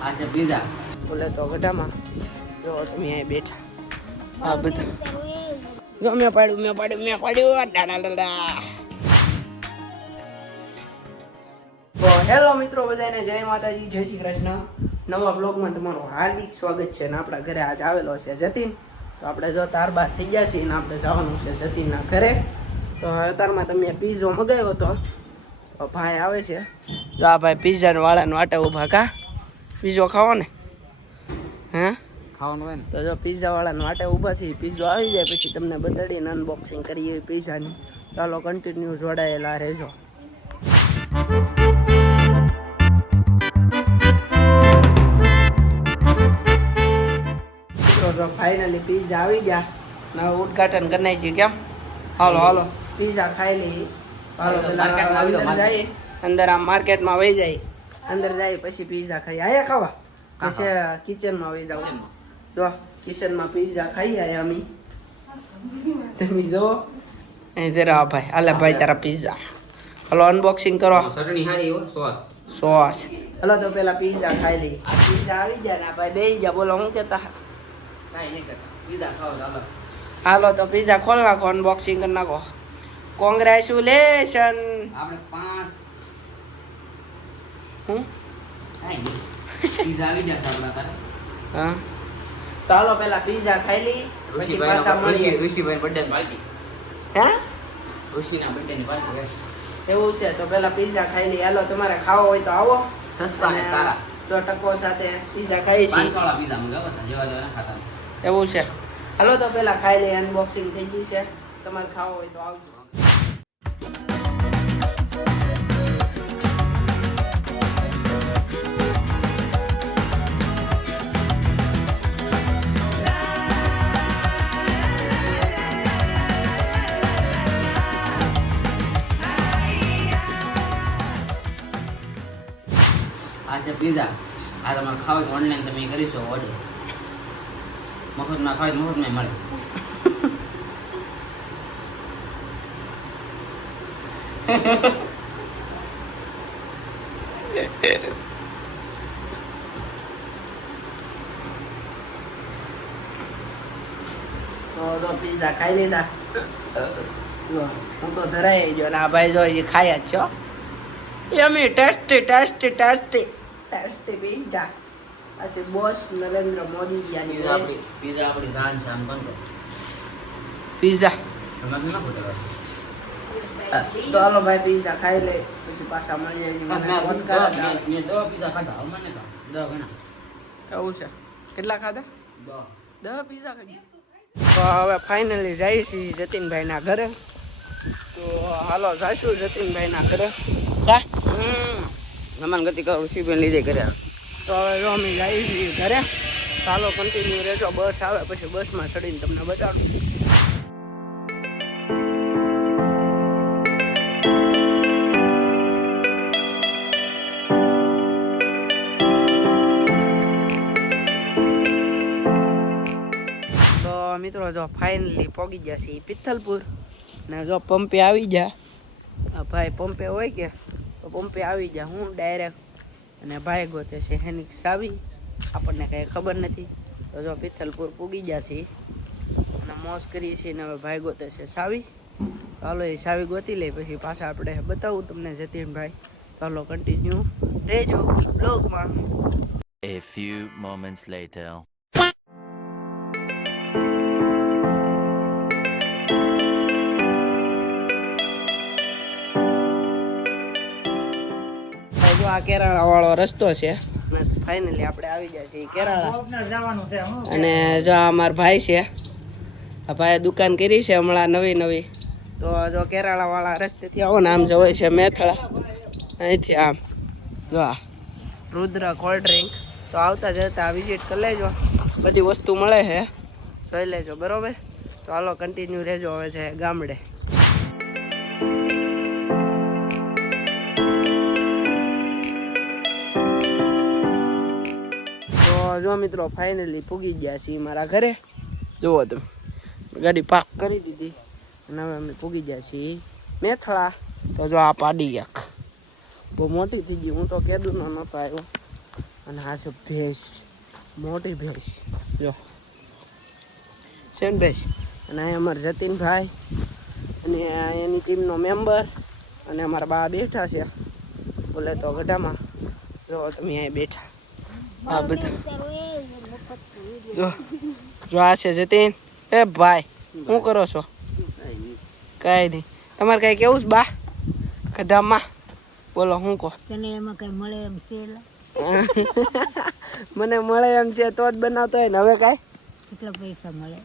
આ છે પીઝા. બોલે તો ગઢામાં જો તમે અહીં બેઠા આ બધા જો મેં પાડ્યું ડાડા. તો હેલો મિત્રો બધાને જય માતાજી, જય શ્રી કૃષ્ણ. નવા બ્લોગમાં તમારું હાર્દિક સ્વાગત છે. ને આપણા ઘરે આજ આવેલો છે જતીન. તો આપણે જો તારબાર થઈ ગયા છીએ ને આપણે જવાનું છે જતીનના ઘરે. તો અત્યારમાં તમે પીઝો મગાવ્યો હતો તો ભાઈ આવે છે. તો આ ભાઈ પીઝા વાળાનો આટા ઊભા કા પીઝો ખાવો ને હે ખાવાનું હોય ને તો જો પીઝા વાળાનો આટે ઊભા છે. પીઝો આવી જાય પછી તમને બતાડીને અનબોક્સિંગ કરીએ પીઝાની. ચાલો કન્ટિન્યુ જોડાયેલા રહેજો. તો ફાઇનલી પીઝા આવી ગયા ને ઉદઘાટન કરી નાખ્યું. કેમ હાલો હાલો પીઝા ખાઈ લઈએ. હાલો પેલા અંદર જાય, અંદર આમ માર્કેટમાં વહી જાય, અંદર જાય પછી પીઝા ખાઈ આયા ખાવા પછી કિચનમાં વહી જાવ. જો કિચનમાં પીઝા ખાઈ આયા અમે. તમે જો અહીં જરા ભાઈ હાલે ભાઈ તારા પીઝા. હાલો અનબોક્સિંગ કરો. ચટણી હારી હો, સોસ. હાલો તો પેલા પીઝા ખાઈ લઈએ. આ પીઝા આવી ગયા ને ભાઈ બેહી ગયા. બોલો હું કેતા કાઈ નહીં કરતા, પીઝા ખાઓ ચાલો. હાલો તો પીઝા ખોલ નાખો, અનબોક્સિંગ કરી નાખો. કોંગ્રેચ્યુલેશન. આપણે 5 હું કાઈ નહીં પીઝા આવી ગયા આપણા તારે. હા તો હાલો પેલા પીઝા ખાઈ લઈ પછી પાછા મળીએ. ઋષિભાઈ બર્થડે પાર્ટી. હે ઋષિના બર્થડે ની પાર્ટી એવું છે તો પેલા પીઝા ખાઈ લઈ. હાલો તમારે ખાવો હોય તો આવો. સસ્તા ને સારા. જો ટકો સાથે પીઝા ખાઈ છે. 500 વાળા પીઝા મંગાવો જેવા જેવા ખાતા. એવું છે. હાલો તો પેલા ખાઈ લઈ. અનબોક્સિંગ થઈ ગઈ છે. તમારે ખાવો હોય તો આવજો. આ છે પીઝા. આ તમારે ખાવ તો ઓનલાઈન તમે કરી શકો ઓર્ડર. મફતમાં ખાવ મફતમાં મળે. તો પીઝા ખાઈ લીધા. હું તો ધરાઈ ગયો ને આ ભાઈ જો હજી ખાયા જ છો. યમી tasty tasty tasty tasty pizza. આ છે બોસ નરેન્દ્ર મોદી યાની પીઝા આપણી જાન છે. આમ કોણ પીઝા. તમારે ના ફોટો તો હાલો ભાઈ પીઝા ખાઈ લે પછી પાછા મળી જાય. મને ફોન કરે મેં 10 પીઝા ખાધા. અમને તો 10 ગણા. એવું છે. કેટલા ખાધા? 10. 10 પીઝા ખાધા. તો હવે ફાઇનલી જઈએ છીએ જતીનભાઈના ઘરે. તો હાલો જઈશું જતીનભાઈના ઘરે. નમન ગતિ કરો ઋષિભાઈ લીધે કર્યા. તો હવે જો અમે જઈએ છીએ ઘરે. ચાલો કન્ટિન્યુ રહેજો. બસ આવે પછી બસમાં ચડીને તમને બતાડું. તો મિત્રો જો ફાઇનલી પહોંચી ગયા છીએ પિથલપુર. ને જો પંપે આવી ગયા. ભાઈ પંપે હોય કે તો પંપે આવી ગયા. હું ડાયરેક્ટ અને ભાઈ ગોતે છે હેનિક સાવી. આપણને કંઈ ખબર નથી. તો જો પિથલપુર પૂગી ગયા છીએ અને મોજ કરીએ છીએ. ને હવે ભાઈ ગોતે છે સાવી. ચાલો એ સાવી ગોતી લે પછી પાછા આપણે બતાવું તમને જતીનભાઈ. ચાલો કન્ટિન્યુ રહેજો બ્લોગમાં. A few moments later. જો આ કેરાળા વાળો રસ્તો છે. ફાઇનલી આપણે આવી ગયા છીએ કેરાળા. અને જો આ અમારા ભાઈ છે. આ ભાઈએ દુકાન કરી છે હમણાં નવી. તો જો કેરાળા વાળા રસ્તેથી આવો ને આમ જવાય છે મેથળા. અહીંથી આમ જો આ રુદ્ર કોલ્ડ ડ્રિંક. તો આવતા જતા વિઝિટ કરી લેજો. બધી વસ્તુ મળે છે, જોઈ લેજો બરોબર. તો હાલો કન્ટિન્યુ રહેજો. હવે છે ગામડે. જો મિત્રો ફાઇનલી પૂગી ગયા છીએ મારા ઘરે. જુઓ તમે ગાડી પાર્ક કરી દીધી અને હવે અમે પૂગી ગયા છીએ મેથળા. તો જો આ પાડી એક બહુ મોટી થઈ ગઈ. હું તો કેદુનો નહોતો આવ્યો. અને આ છે ભેંસ, મોટી ભેંસ જો છે ને ભેંસ. અને અહીંયા અમારા જતીનભાઈ અને એની ટીમનો મેમ્બર અને અમારા બા બેઠા છે બોલે તો ગઢામાં. જો તમે અહીં બેઠા આ બધા જો જો આ છે જતીન. એ ભાઈ શું કરો છો? કાંઈ નહીં. તમારે કાંઈ કેવું છે બા ગઢામાં? બોલો શું કહો? તને એમાં કઈ મળે એમ છે? મને મળે એમ છે તો જ બનાવતો હોય ને. હવે કાંઈ કેટલા પૈસા મળે?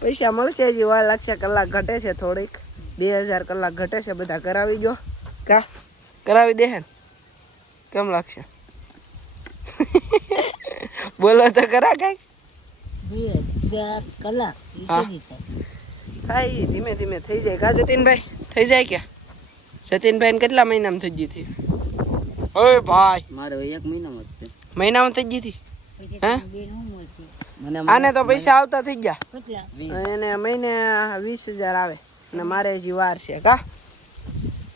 પૈસા મળશે હજી વાર લાગશે. કલાક ઘટે છે થોડીક, 2000 કલાક ઘટે છે. બધા કરાવી દો. કા કરાવી દે ને? કેમ લાગશે? બોલો તો કરા કાંઈ. 2000 કલાક ઈ હા. કેવી થાય? થાય ધીમે ધીમે થઈ જાય. કા જતીનભાઈ થઈ જાય કે? જતીનભાઈ ને કેટલા મહિનામાં થઈ ગઈ હતી? ઓય ભાઈ મારે હવે 1 મહિનામાં જ છે. મહિનામાં થઈ ગઈ હતી. પછી હે? તને બેન હું મળશે? મને આને તો પૈસા આવતા થઈ ગયા. કેટલા? એને મહિને 20,000 આવે અને મારે હજી વાર છે. કા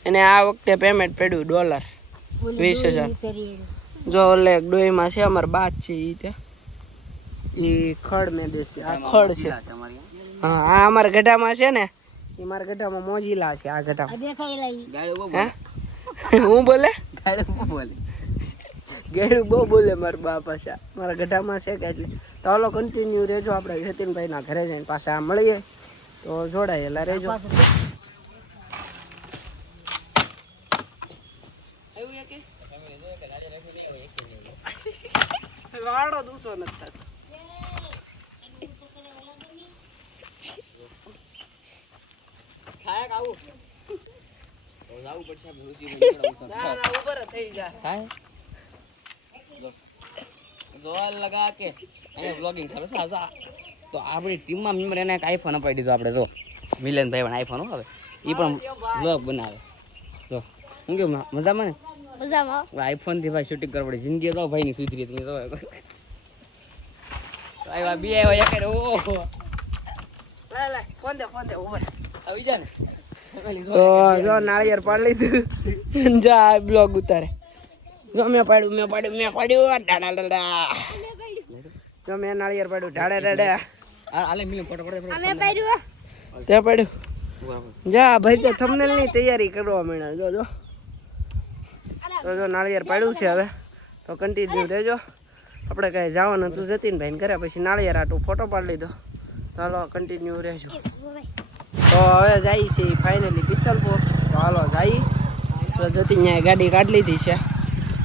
એને આ વખતે પેમેન્ટ પડ્યું $. ઓલી 20,000. ડોલી કરી જો ઓલે ડોહીમાં છે અમાર બાત છે એ ખડ મેં દેશે. આ ખડ છે. અમારી હા આ અમારા ગઢામાં છે ને એ મારા ગઢામાં મોજીલા છે. આ ગઢામાં આ દેખાયેલા ઈ. ગાડી બહુ હે હું બોલે ગાડી બહુ બોલે. ગેડું બહુ બોલે મારા બા પાછા. મારા ગઢામાં છે કે એટલે તો હાલો કન્ટિન્યુ રહેજો. આપણે જતીનભાઈના ઘરે જઈને પાછા મળીએ તો જોડાયેલા રહેજો. પાછું વાળો દૂસો નથી થતો. ખાયા ખાવું તો જાવું પડશે આપણે ઋષિ ના ના ઉપર જ થઈ જાય. ખાય જો લગા કે અહીંયા બ્લોગિંગ ચાલુ છે. તો આપણી ટીમમાં મેમ્બર એને એક આઈફોન અપાઈ દીધો આપણે. જો મિલનભાઈ પણ આઈફોન હવે એ પણ બ્લોગ બનાવે. જો હું કે મજામાં ને? મજામાં. આઈફોન થી ભાઈ શૂટિંગ કરવા પડે. જિંદગી તો ભાઈ ની સુધરી તમે તો આવ્યા બી આવ્યા એક ઓહો લે ફોન દે ઉપર. આવી જા ને તો જો નાળિયેર પાડી લીધું. જો આ બ્લોગ ઉતારે. જો મેં પાડ્યું ડાડા. જો મેં નાળિયેર પાડ્યું ડાડા. આલે મિલન ફોટો પડે અમે પાડ્યું. તે પાડ્યું. જા ભાઈ તે થંબનેલ ની તૈયારી કરવા માંડ્યા. જો તો નાળિયેર પાડ્યું છે. હવે તો કન્ટિન્યુ રહેજો. આપણે કાંઈ જવાનું હતું જતીનભાઈ ને ઘરે, પછી નાળિયેર આટું ફોટો પાડી લીધો. તો હાલો કન્ટિન્યુ રહેજો. તો હવે જાય છે ફાઇનલી પિત્તલપુર. તો હાલો જાય. તો જતીન ત્યાં ગાડી કાઢી લીધી છે.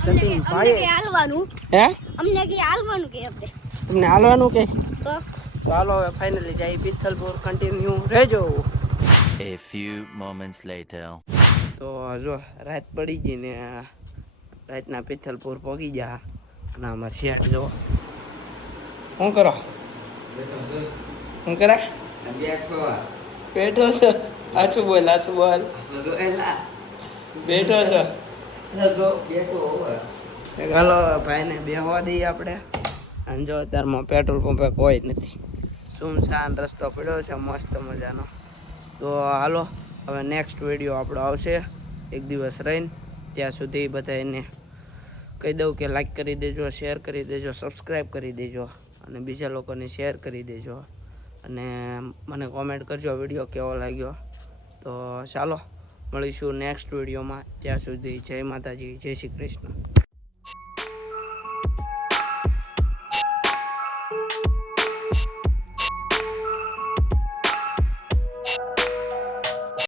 જતીન ભાઈ હાલવાનું. હે અમને કે હાલવાનું કે આપણે. તમને હાલવાનું કે? તો તો હાલો હવે ફાઇનલી જાય પિત્તલપુર. કન્ટિન્યુ રહેજો. A few moments later. તો જો રાત પડી ગઈ ને રાતના પિત્તલપુર પહોંચી ગયા. અને અમારે શેઠ જો શું કરો? શું કરે? બેઠો છે. આછું બોલ. બેઠો છે. હાલો ભાઈને બેહવા દઈએ આપણે. અને જો અત્યારમાં પેટ્રોલ પંપે કોઈ નથી. સુમસાન રસ્તો પડ્યો છે મસ્ત મજાનો. તો હાલો હવે નેક્સ્ટ વિડીયો આપણો આવશે એક દિવસ રહીને. ત્યાં સુધી બધાને કહી દઉં કે લાઈક કરી દેજો, શેર કરી દેજો, સબસ્ક્રાઈબ કરી દેજો અને બીજા લોકોને શેર કરી દેજો. અને મને કોમેન્ટ કરજો વિડીયો કેવો લાગ્યો. તો ચાલો મળીશું નેક્સ્ટ વિડીયોમાં. ત્યાં સુધી જય માતાજી, જય શ્રી કૃષ્ણ.